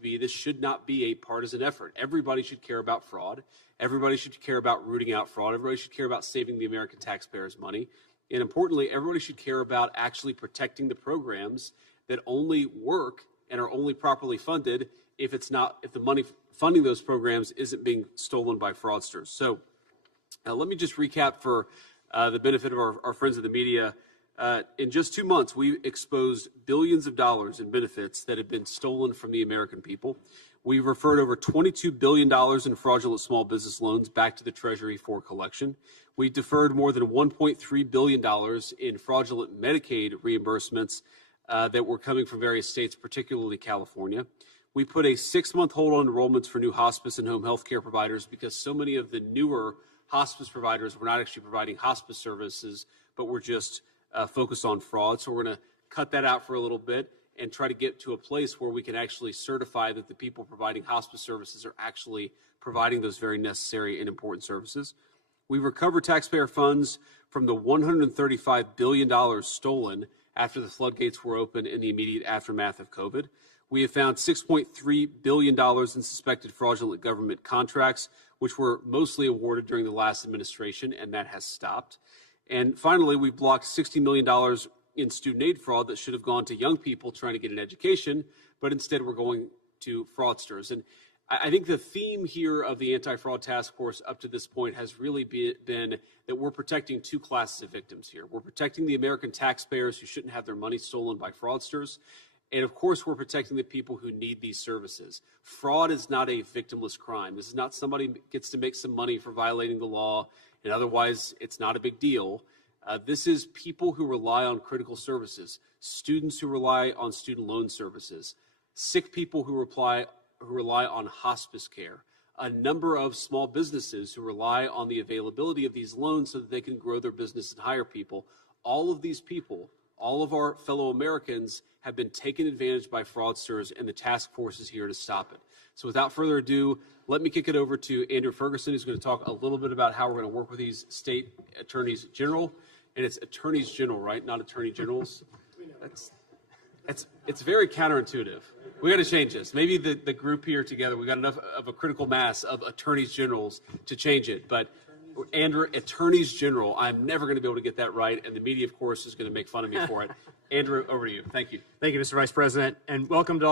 be, this should not be a partisan effort. Everybody should care about fraud. Everybody should care about rooting out fraud. Everybody should care about saving the American taxpayers' money. And importantly, everybody should care about actually protecting the programs that only work and are only properly funded if the money funding those programs isn't being stolen by fraudsters. So let me just recap for the benefit of our friends in the media. In just 2 months, we exposed billions of dollars in benefits that have been stolen from the American people. We've referred over $22 billion in fraudulent small business loans back to the Treasury for collection. We deferred more than $1.3 billion in fraudulent Medicaid reimbursements that were coming from various states, particularly California. We put a 6-month hold on enrollments for new hospice and home health care providers because so many of the newer hospice providers were not actually providing hospice services, but were just focused on fraud. So we're going to cut that out for a little bit and try to get to a place where we can actually certify that the people providing hospice services are actually providing those very necessary and important services. We recovered taxpayer funds from the $135 billion stolen after the floodgates were open in the immediate aftermath of COVID. We have found $6.3 billion in suspected fraudulent government contracts, which were mostly awarded during the last administration, and that has stopped. And finally, we blocked $60 million in student aid fraud that should have gone to young people trying to get an education, but instead we're going to fraudsters. And I think the theme here of the Anti-Fraud Task Force up to this point has really been that we're protecting two classes of victims here. We're protecting the American taxpayers who shouldn't have their money stolen by fraudsters. And of course, we're protecting the people who need these services. Fraud is not a victimless crime. This is not somebody gets to make some money for violating the law, and otherwise it's not a big deal. This is people who rely on critical services, students who rely on student loan services, sick people who rely on hospice care, a number of small businesses who rely on the availability of these loans so that they can grow their business and hire people. All of these people, all of our fellow Americans have been taken advantage by fraudsters, and the task force is here to stop it. So without further ado, let me kick it over to Andrew Ferguson, who's going to talk a little bit about how we're going to work with these state attorneys general. And it's attorneys general, right? Not attorney generals. It's very counterintuitive. We got to change this. Maybe the group here together, we got enough of a critical mass of attorneys generals to change it. But Andrew, attorneys general, I'm never going to be able to get that right, and the media, of course, is going to make fun of me for it. Andrew, over to you. Thank you. Thank you, Mr. Vice President, and welcome to all